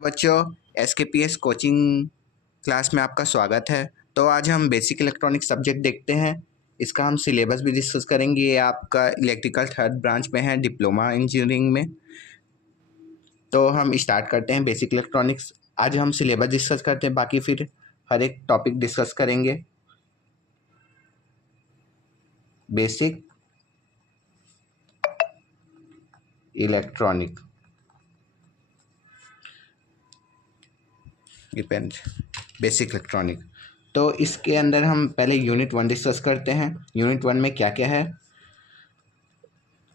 बच्चों, एसकेपीएस coaching class में आपका स्वागत है। तो आज हम बेसिक इलेक्ट्रॉनिक सब्जेक्ट देखते हैं। इसका हम सिलेबस भी डिस्कस करेंगे। ये आपका इलेक्ट्रिकल थर्ड ब्रांच में है, डिप्लोमा इंजीनियरिंग में। तो हम स्टार्ट करते हैं बेसिक इलेक्ट्रॉनिक्स। आज हम सिलेबस डिस्कस करते हैं, बाकी फिर हर एक टॉपिक डिस्कस करेंगे। Basic electronic depend basic electronic. तो इसके अंदर हम पहले यूनिट 1 डिस्कस करते हैं। यूनिट 1 में क्या क्या है,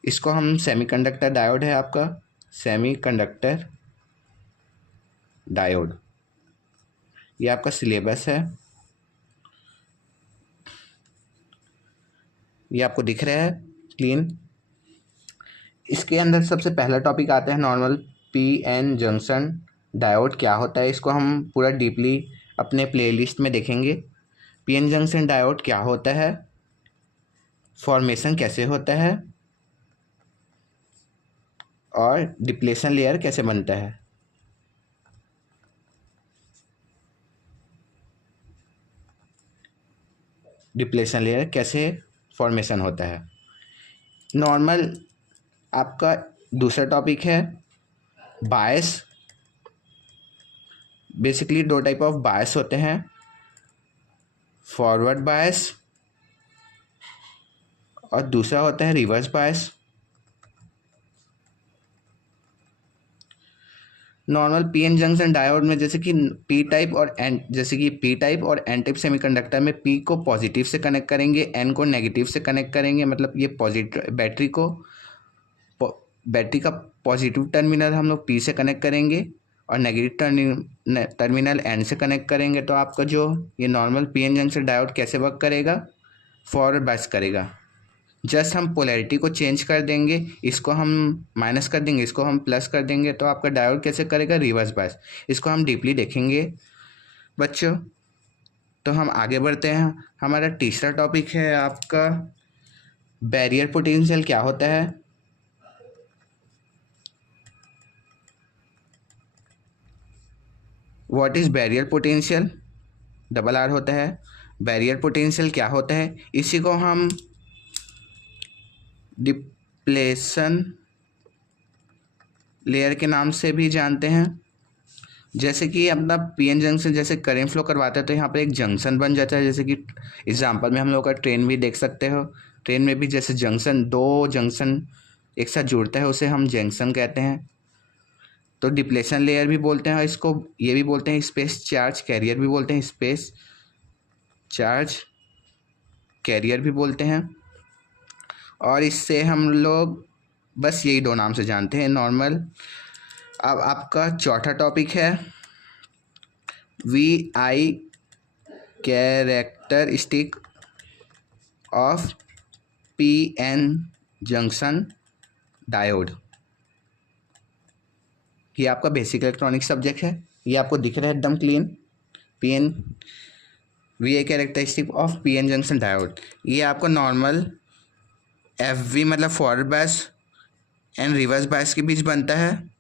इसको हम सेमीकंडक्टर डायोड है आपका, सेमीकंडक्टर डायोड, ये आपका सिलेबस है। ये आपको दिख रहा है क्लीन। इसके अंदर सबसे पहला टॉपिक आता है normal P N junction diode क्या होता है। इसको हम पूरा डीपली अपने प्लेलिस्ट में देखेंगे। पी एन जंक्शन डायोड क्या होता है, फॉर्मेशन कैसे होता है और डिप्लेशन लेयर कैसे बनता है। डिप्लेशन लेयर कैसे फॉर्मेशन होता है। नॉर्मल आपका दूसरा टॉपिक है बायस। बेसिकली दो टाइप ऑफ बायस होते हैं, फॉरवर्ड बायस और दूसरा होता है reverse bias. Normal PN junction diode में जैसे कि पी टाइप और एन, जैसे कि पी टाइप और एन टाइप सेमीकंडक्टर में पी को पॉजिटिव से कनेक्ट करेंगे, एन को नेगेटिव से कनेक्ट करेंगे। मतलब ये पॉजिटिव बैटरी का पॉजिटिव टर्मिनल हम लोग पी से कनेक्ट करेंगे और नेगेटिव टर्मिनल एन से कनेक्ट करेंगे। तो आपका जो ये नॉर्मल पीएन जंक्शन डायोड कैसे वर्क करेगा, फॉरवर्ड बायस करेगा। जस्ट हम पोलैरिटी को चेंज कर देंगे, इसको हम माइनस कर देंगे, इसको हम प्लस कर देंगे, तो आपका डायोड कैसे करेगा, रिवर्स बायस। इसको हम डीपली देखेंगे बच्चों। तो हम आगे बढ़ते हैं। हमारा तीसरा टॉपिक है आपका बैरियर पोटेंशियल क्या होता है। What is barrier potential, double R होता है। बैरियर पोटेंशियल क्या होता है, इसी को हम डिप्लेशन लेयर के नाम से भी जानते हैं। जैसे कि अपना पीएन जंक्शन जैसे करेंट फ्लो करवाता है तो यहाँ पर एक जंक्शन बन जाता है। जैसे कि एग्जांपल में हम लोग का ट्रेन भी देख सकते हो। ट्रेन में भी जैसे जंक्शन, दो जंक्शन एक साथ जुड़ता है, उसे हम जंक्शन कहते हैं। तो डिप्लेशन लेयर भी बोलते हैं, और इसको ये भी बोलते हैं स्पेस चार्ज कैरियर भी बोलते हैं, स्पेस चार्ज कैरियर भी बोलते हैं। और इससे हम लोग बस यही दो नाम से जानते हैं नॉर्मल। अब आपका चौथा टॉपिक है V I characteristic of P N junction diode. ये आपका बेसिक इलेक्ट्रॉनिक सब्जेक्ट है। ये आपको दिख रहा है एकदम clean, P N V I characteristic of P N junction diode. ये आपको नॉर्मल एफ वी मतलब forward bias and reverse bias के बीच बनता है।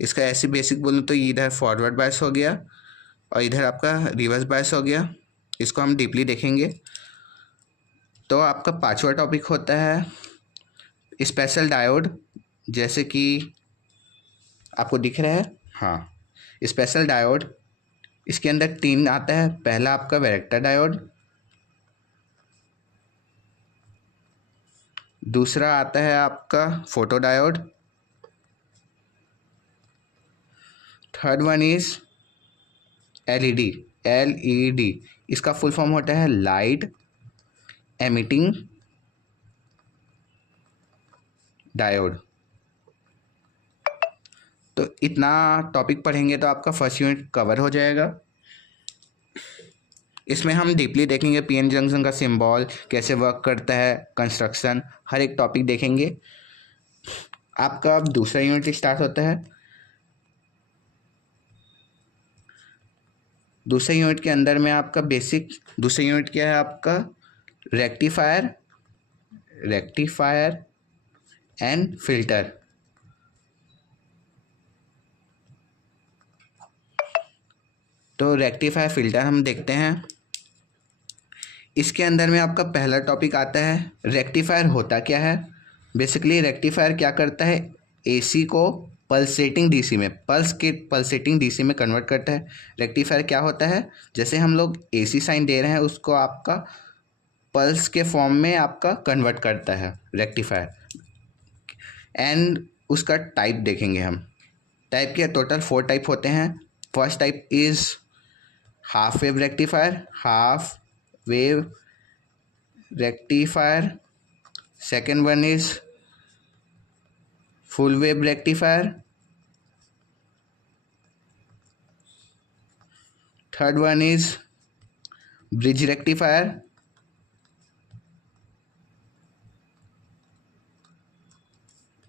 इसका ऐसे बेसिक बोलूँ तो इधर फॉरवर्ड बायस हो गया और इधर आपका रिवर्स बायस हो गया। इसको हम डीपली देखेंगे। तो आपका पांचवा टॉपिक होता है स्पेशल डायोड। जैसे कि आपको दिख रहा है, हाँ, स्पेशल डायोड। इसके अंदर तीन आता है। पहला आपका वैरेक्टर डायोड, दूसरा आता है आपका photo diode, third one is LED. LED इसका फुल फॉर्म होता है लाइट एमिटिंग डायोड। तो इतना टॉपिक पढ़ेंगे तो आपका फर्स्ट यूनिट कवर हो जाएगा। इसमें हम डीपली देखेंगे पीएन जंक्शन का सिंबल कैसे वर्क करता है, कंस्ट्रक्शन, हर एक टॉपिक देखेंगे। आपका अब दूसरा यूनिट स्टार्ट होता है। दूसरे यूनिट के अंदर में आपका बेसिक, दूसरे यूनिट क्या है आपका रेक्टिफायर, रेक्टिफायर एंड फिल्टर। तो रेक्टिफायर फ़िल्टर हम देखते हैं। इसके अंदर में आपका पहला टॉपिक आता है रेक्टिफायर होता क्या है। बेसिकली रेक्टिफायर क्या करता है, एसी को पल्सेटिंग डीसी में, पल्स के पल्सेटिंग डीसी में कन्वर्ट करता है। रेक्टिफायर क्या होता है, जैसे हम लोग एसी साइन दे रहे हैं उसको आपका पल्स के फॉर्म में आपका कन्वर्ट करता है रेक्टिफायर। एंड उसका टाइप देखेंगे हम। टाइप के टोटल 4 टाइप होते हैं। First type is half wave rectifier, half wave rectifier. Second one is full wave rectifier. Third one is bridge rectifier.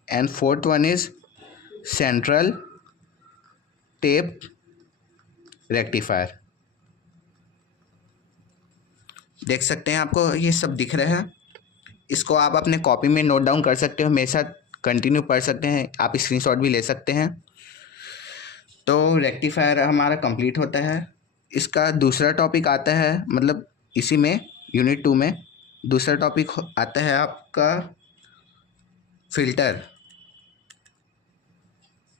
And fourth one is central tape rectifier. देख सकते हैं आपको ये सब दिख रहा है। इसको आप अपने कॉपी में नोट डाउन कर सकते हो, मेरे साथ कंटिन्यू पढ़ सकते हैं, आप स्क्रीनशॉट भी ले सकते हैं। तो रेक्टिफायर हमारा कंप्लीट होता है। इसका दूसरा टॉपिक आता है, मतलब इसी में यूनिट 2 में दूसरा टॉपिक आता है आपका फ़िल्टर।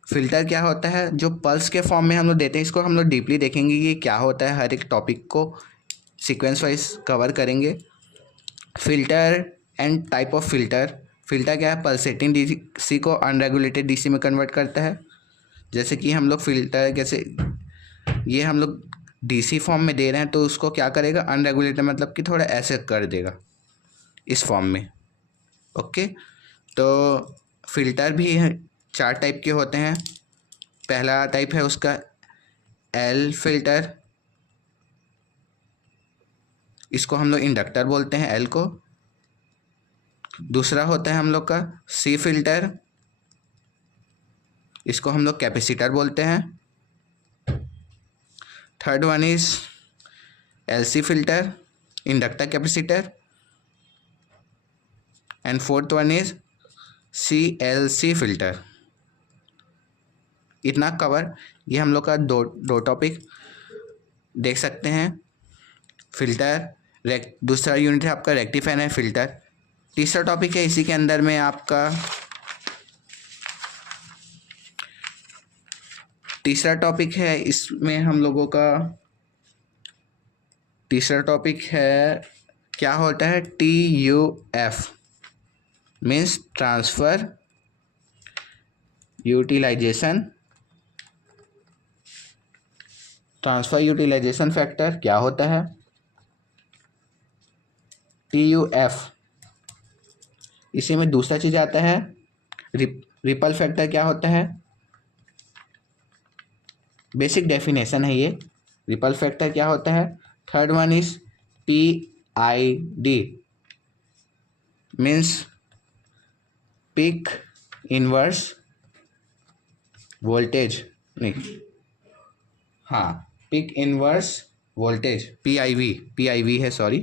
फ़िल्टर क्या होता है, जो पल्स के फॉर्म में हम लोग देते हैं। इसको हम लोग डीपली देखेंगे कि क्या होता है, हर एक टॉपिक को सीक्वेंस वाइज कवर करेंगे। Filter and type of filter. Filter क्या है, पल्सेटिंग डीसी को अनरेगुलेटेड डीसी में कन्वर्ट करता है। जैसे कि हम लोग फ़िल्टर, जैसे ये हम लोग डीसी फॉर्म में दे रहे हैं तो उसको क्या करेगा, अनरेगुलेटेड मतलब कि थोड़ा ऐसे कर देगा इस फॉर्म में। ओके, तो फ़िल्टर भी 4 टाइप के होते हैं। पहला टाइप है उसका एल फ़िल्टर, इसको हम लोग इंडक्टर बोलते हैं एल को। दूसरा होता है हम लोग का सी फ़िल्टर, इसको हम लोग कैपेसिटर बोलते हैं। Third one is L C filter, inductor capacitor. And fourth one is C L C filter. इतना कवर, ये हम लोग का दो टॉपिक देख सकते हैं। फ़िल्टर दूसरा यूनिट है आपका रेक्टिफायर है फ़िल्टर। तीसरा टॉपिक है इसी के अंदर में आपका, तीसरा टॉपिक है इसमें हम लोगों का, तीसरा टॉपिक है क्या होता है, TUF means transfer utilization. Transfer utilization factor क्या होता है, TUF। इसी में दूसरा चीज़ आता है रिपल फैक्टर क्या होता है, बेसिक डेफिनेशन है ये। रिपल फैक्टर क्या होता है। Third one is PID means peak inverse voltage, नहीं हाँ पिक इनवर्स वोल्टेज, PIV है, सॉरी,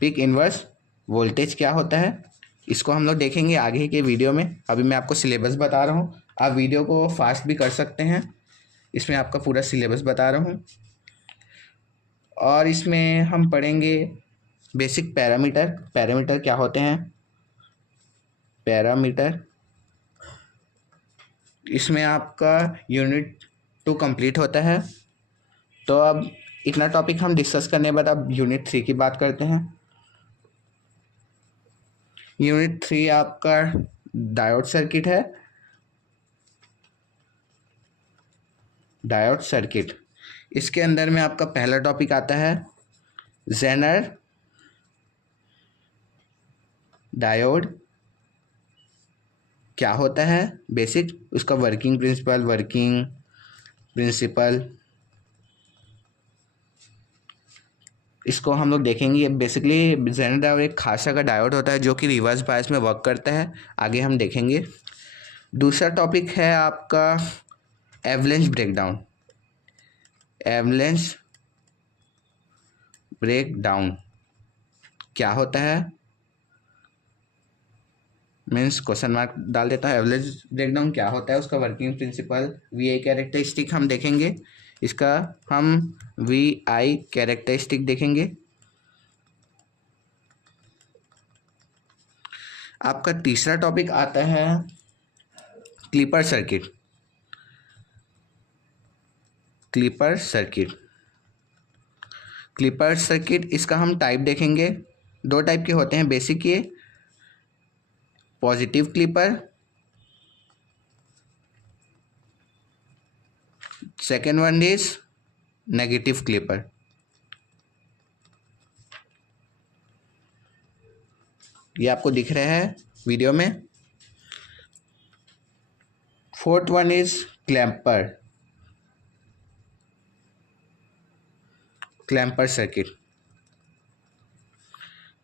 पिक इनवर्स वोल्टेज क्या होता है, इसको हम लोग देखेंगे आगे के वीडियो में। अभी मैं आपको सिलेबस बता रहा हूँ, आप वीडियो को फास्ट भी कर सकते हैं, इसमें आपका पूरा सिलेबस बता रहा हूँ। और इसमें हम पढ़ेंगे बेसिक पैरामीटर। पैरामीटर क्या होते हैं, पैरामीटर, इसमें आपका यूनिट 2 कंप्लीट होता है। तो अब इतना टॉपिक हम डिस्कस करने के बाद अब यूनिट 3 की बात करते हैं। यूनिट 3 आपका डायोड सर्किट है। डायोड सर्किट, इसके अंदर में आपका पहला टॉपिक आता है जेनर डायोड क्या होता है, बेसिक उसका वर्किंग प्रिंसिपल इसको हम लोग देखेंगे। बेसिकली जेनर डायोड एक खासा का डायोड होता है जो कि रिवर्स बायस में वर्क करता है, आगे हम देखेंगे। दूसरा टॉपिक है आपका एवलेंस ब्रेकडाउन। एवलेंस ब्रेकडाउन क्या होता है, मीन्स क्वेश्चन मार्क डाल देता है। एवरेज ब्रेकडाउन क्या होता है, उसका वर्किंग प्रिंसिपल, VI कैरेक्टरिस्टिक हम देखेंगे। इसका हम वी आई कैरेक्टरिस्टिक देखेंगे। आपका तीसरा टॉपिक आता है clipper circuit. Clipper circuit clipper circuit इसका हम टाइप देखेंगे। दो टाइप के होते हैं बेसिक, ये positive clipper, second one is negative clipper. ये आपको दिख रहा है वीडियो में। Fourth one is clamper. Clamper circuit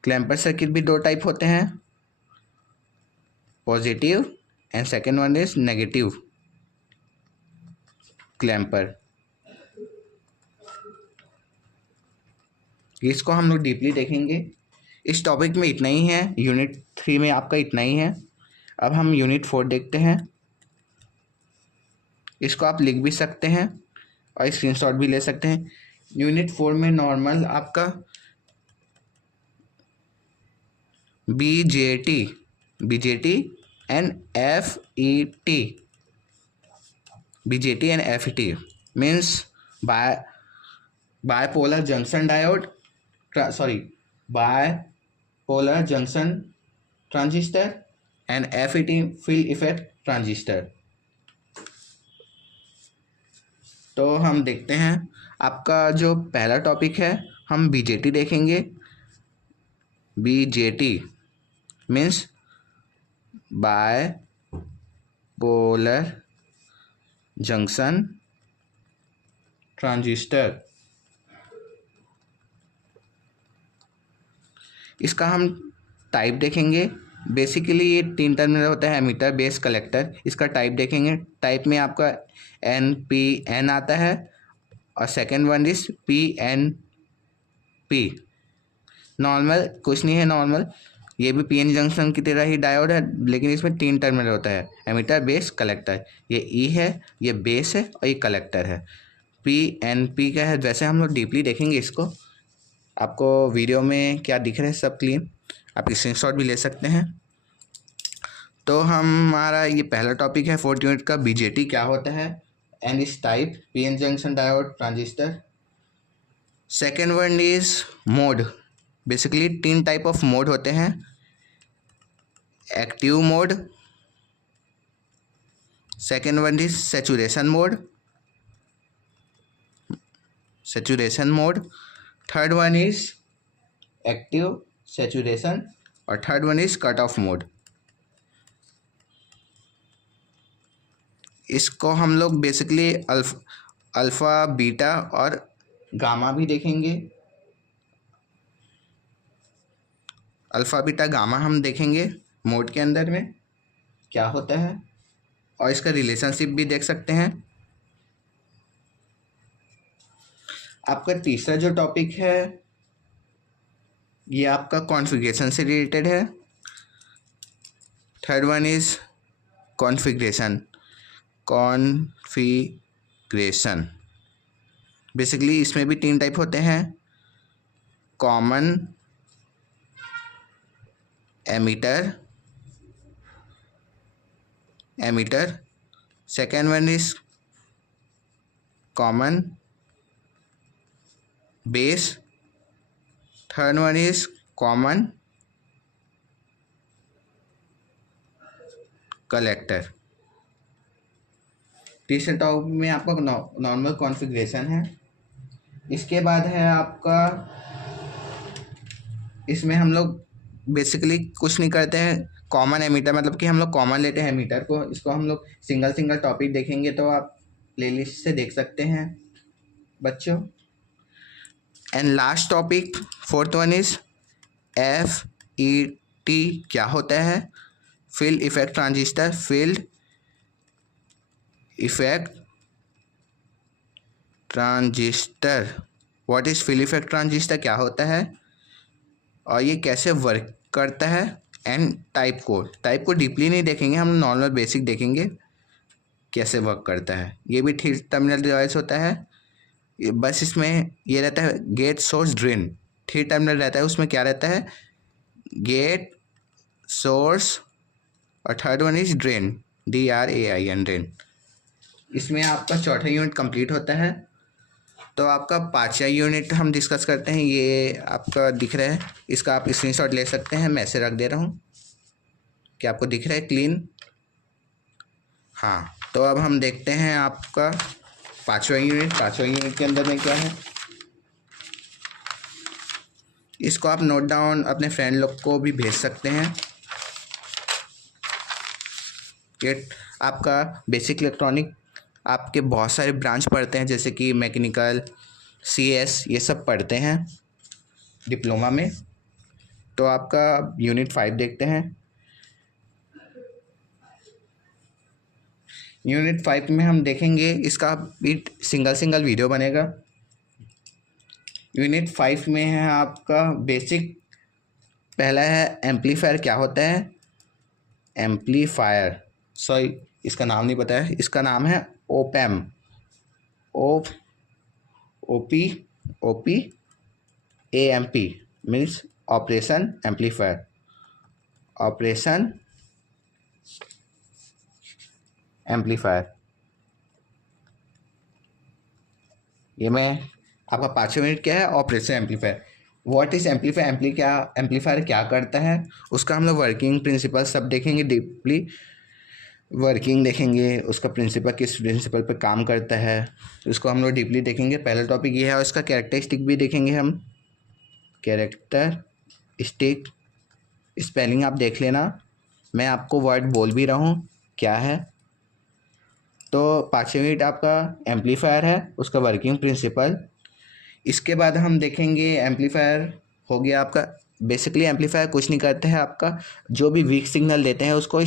clamper circuit भी दो टाइप होते हैं, positive and second one is negative clamper. इसको हम लोग डीपली देखेंगे। इस टॉपिक में इतना ही है, यूनिट 3 में आपका इतना ही है। अब हम यूनिट 4 देखते हैं। इसको आप लिख भी सकते हैं और स्क्रीनशॉट भी ले सकते हैं। यूनिट 4 में नॉर्मल आपका BJT and FET. BJT and FET means bipolar junction diode, bipolar junction transistor and FET field effect transistor. तो हम देखते हैं आपका जो पहला टॉपिक है, हम बीजेटी देखेंगे। BJT means bipolar junction transistor. इसका हम टाइप देखेंगे। बेसिकली ये 3 टर्मिनल होता है, एमीटर, बेस, कलेक्टर। इसका टाइप देखेंगे। टाइप में आपका NPN आता है और second one is PNP। Normal कुछ नहीं है, नॉर्मल ये भी PN जंक्शन की तरह ही डायोड है, लेकिन इसमें 3 टर्मिनल होता है, एमीटर, बेस, कलेक्टर। ये E है, ये बेस है और ये कलेक्टर है। PNP का है, वैसे हम लोग डीपली देखेंगे इसको। आपको वीडियो में क्या दिख रहा है सब क्लीन, आप स्क्रीनशॉट भी ले सकते हैं। तो हमारा ये पहला टॉपिक है 4th यूनिट का, बीजेटी क्या होता है एंड इस type, PN junction diode transistor. Second one is mode. Basically 3 type of mode होते हैं, active mode, second one is saturation mode, third one is active saturation और third one is cut off mode. इसको हम लोग basically alpha, beta और gamma भी देखेंगे। Alpha, beta, gamma हम देखेंगे मोड के अंदर में क्या होता है, और इसका रिलेशनशिप भी देख सकते हैं। आपका तीसरा जो टॉपिक है ये आपका कॉन्फ़िगरेशन से रिलेटेड है। Third one is configuration. Basically इसमें भी 3 टाइप होते हैं, common ammeter, second one is common base, third one is common collector. तीसरे टॉपिक में आपका नॉर्मल कॉन्फ़िगरेशन है। इसके बाद है आपका, इसमें हम लोग बेसिकली कुछ नहीं करते हैं, कॉमन एमीटर, मतलब कि हम लोग कॉमन लेते हैं एमीटर को। इसको हम लोग सिंगल टॉपिक देखेंगे, तो आप प्लेलिस्ट से देख सकते हैं बच्चों। And last topic 4th one is FET क्या होता है, field effect transistor. Field effect transistor, what is field effect transistor, क्या होता है और ये कैसे वर्क करता है। एंड टाइप को डीपली नहीं देखेंगे, हम नॉर्मल बेसिक देखेंगे कैसे वर्क करता है। ये भी 3 टर्मिनल डिवाइस होता है, बस इसमें ये रहता है गेट सोर्स ड्रेन, 3 टर्मिनल रहता है, उसमें क्या रहता है, गेट सोर्स और third one is drain, DRAIN drain. इसमें आपका चौथा यूनिट कंप्लीट होता है। तो आपका पांचवा यूनिट हम डिस्कस करते हैं, ये आपका दिख रहा है, इसका आप स्क्रीनशॉट ले सकते हैं, मैं ऐसे रख दे रहा हूँ कि आपको दिख रहा है क्लीन। हाँ, तो अब हम देखते हैं आपका पांचवा यूनिट के अंदर में क्या है। इसको आप नोट डाउन अपने फ्रेंड लोग को भी भेज सकते हैं। ये आपका बेसिक इलेक्ट्रॉनिक आपके बहुत सारे ब्रांच पढ़ते हैं, जैसे कि मैकेनिकल, CS, ये सब पढ़ते हैं डिप्लोमा में। तो आपका यूनिट 5 देखते हैं। यूनिट 5 में हम देखेंगे, इसका भी सिंगल वीडियो बनेगा। यूनिट 5 में है आपका बेसिक, पहला है एम्पलीफायर क्या होता है। एम्पलीफायर, सॉरी इसका नाम नहीं पता है, इसका नाम है ओपैम, OP means operation amplifier, operation amplifier. ये मैं आपका पाँचवें मिनट क्या है, operation amplifier. What is amplifier, amplifier क्या करता है, उसका हम लोग वर्किंग प्रिंसिपल सब देखेंगे, डीपली वर्किंग देखेंगे, उसका प्रिंसिपल किस प्रिंसिपल पर काम करता है, उसको हम लोग डीपली देखेंगे। पहला टॉपिक ये है, और इसका कैरेक्टरिस्टिक भी देखेंगे हम। कैरेक्टरिस्टिक स्पेलिंग आप देख लेना, मैं आपको वर्ड बोल भी रहा हूँ क्या है। तो पाँचवें मिनट आपका एम्पलीफायर है, उसका वर्किंग प्रिंसिपल। इसके बाद हम देखेंगे एम्पलीफायर हो गया आपका। बेसिकली एम्पलीफायर कुछ नहीं करते हैं, आपका जो भी वीक सिग्नल देते हैं उसको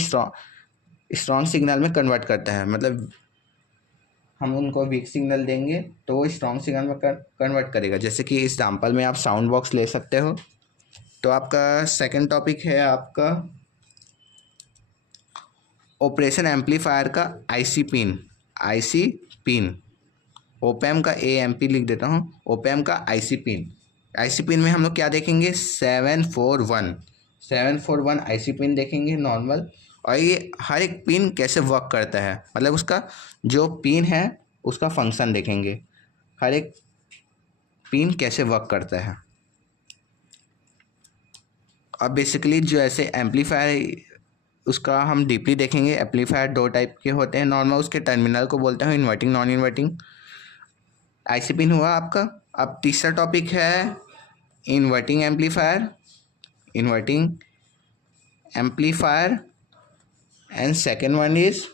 स्ट्रॉन्ग सिग्नल में कन्वर्ट करता है। मतलब हम उनको वीक सिग्नल देंगे तो वो स्ट्रॉन्ग सिग्नल में कन्वर्ट करेगा। जैसे कि एग्जांपल में आप साउंड बॉक्स ले सकते हो। तो आपका सेकंड टॉपिक है आपका ऑपरेशन एम्पलीफायर का आईसी पिन। ओपैम का AMP लिख देता हूँ, ओपैम का आईसी पिन में हम लोग क्या देखेंगे, 741 आईसी पिन देखेंगे नॉर्मल। और ये हर एक पिन कैसे वर्क करता है, मतलब उसका जो पिन है उसका फंक्शन देखेंगे, हर एक पिन कैसे वर्क करता है। अब बेसिकली जो ऐसे एम्पलीफायर, उसका हम डीपली देखेंगे। एम्पलीफायर 2 टाइप के होते हैं नॉर्मल, उसके टर्मिनल को बोलते हैं inverting non inverting. IC pin हुआ आपका। अब तीसरा टॉपिक है inverting amplifier and second one is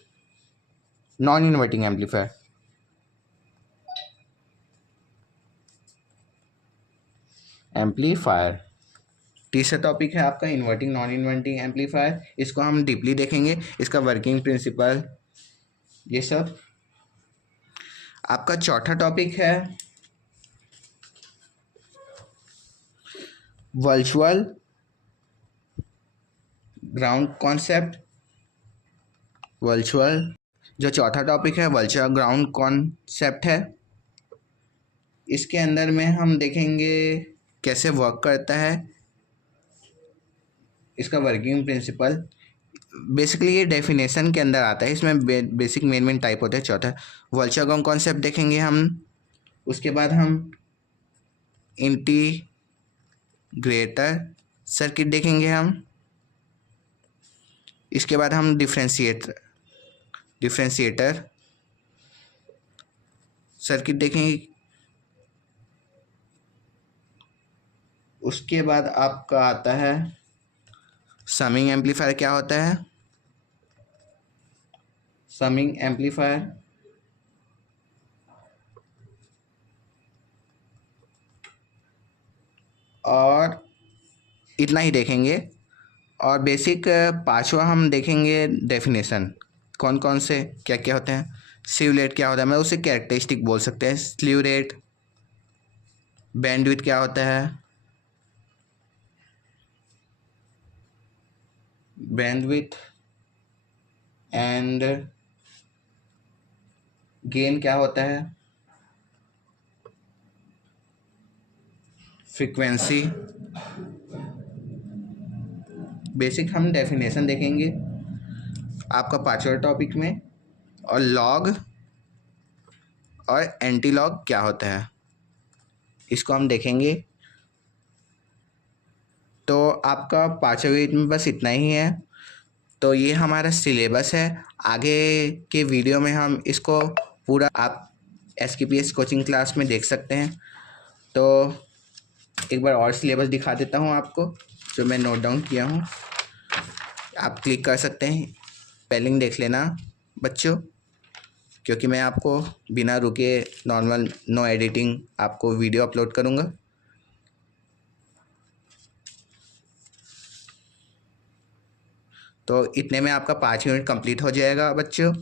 non inverting amplifier. तीसरा टॉपिक है आपका इन्वर्टिंग नॉन इन्वर्टिंग एम्पलीफायर, इसको हम डीपली देखेंगे, इसका वर्किंग प्रिंसिपल ये सब। आपका चौथा टॉपिक है वर्चुअल ग्राउंड कॉन्सेप्ट। जो चौथा टॉपिक है वर्चुअल ग्राउंड कॉन्सेप्ट है। इसके अंदर में हम देखेंगे कैसे वर्क करता है, इसका वर्किंग प्रिंसिपल। बेसिकली ये डेफिनेशन के अंदर आता है, इसमें बेसिक मेन टाइप होते हैं। चौथा वर्चुअल ग्राउंड कॉन्सेप्ट देखेंगे हम। उसके बाद हम इंटीग्रेटर सर्किट देखेंगे हम। इसके बाद हम डिफरेंशिएटर सर्किट देखेंगे। उसके बाद आपका आता है समिंग एम्पलीफायर क्या होता है। समिंग एम्पलीफायर और इतना ही देखेंगे। और बेसिक पांचवा हम देखेंगे डेफिनेशन, कौन कौन से क्या क्या होते हैं। स्लीव रेट क्या होता है, मतलब उसे कैरेक्टरिस्टिक बोल सकते हैं। स्लीव रेट, बैंडविड्थ क्या होता है, बैंडविड्थ एंड गेन क्या होता है। फ्रीक्वेंसी, बेसिक हम डेफिनेशन देखेंगे आपका 5वां टॉपिक में, और लॉग और एंटी लॉग क्या होता है इसको हम देखेंगे। तो आपका 5वें यूनिट में बस इतना ही है। तो ये हमारा सिलेबस है। आगे के वीडियो में हम इसको पूरा आप SKPS कोचिंग क्लास में देख सकते हैं। तो एक बार और सिलेबस दिखा देता हूँ आपको, जो मैं नोट डाउन किया हूँ। आप क्लिक कर सकते हैं, स्पेलिंग देख लेना बच्चों, क्योंकि मैं आपको बिना रुके नॉर्मल नो एडिटिंग आपको वीडियो अपलोड करूँगा। तो इतने में आपका 5 यूनिट कंप्लीट हो जाएगा बच्चों।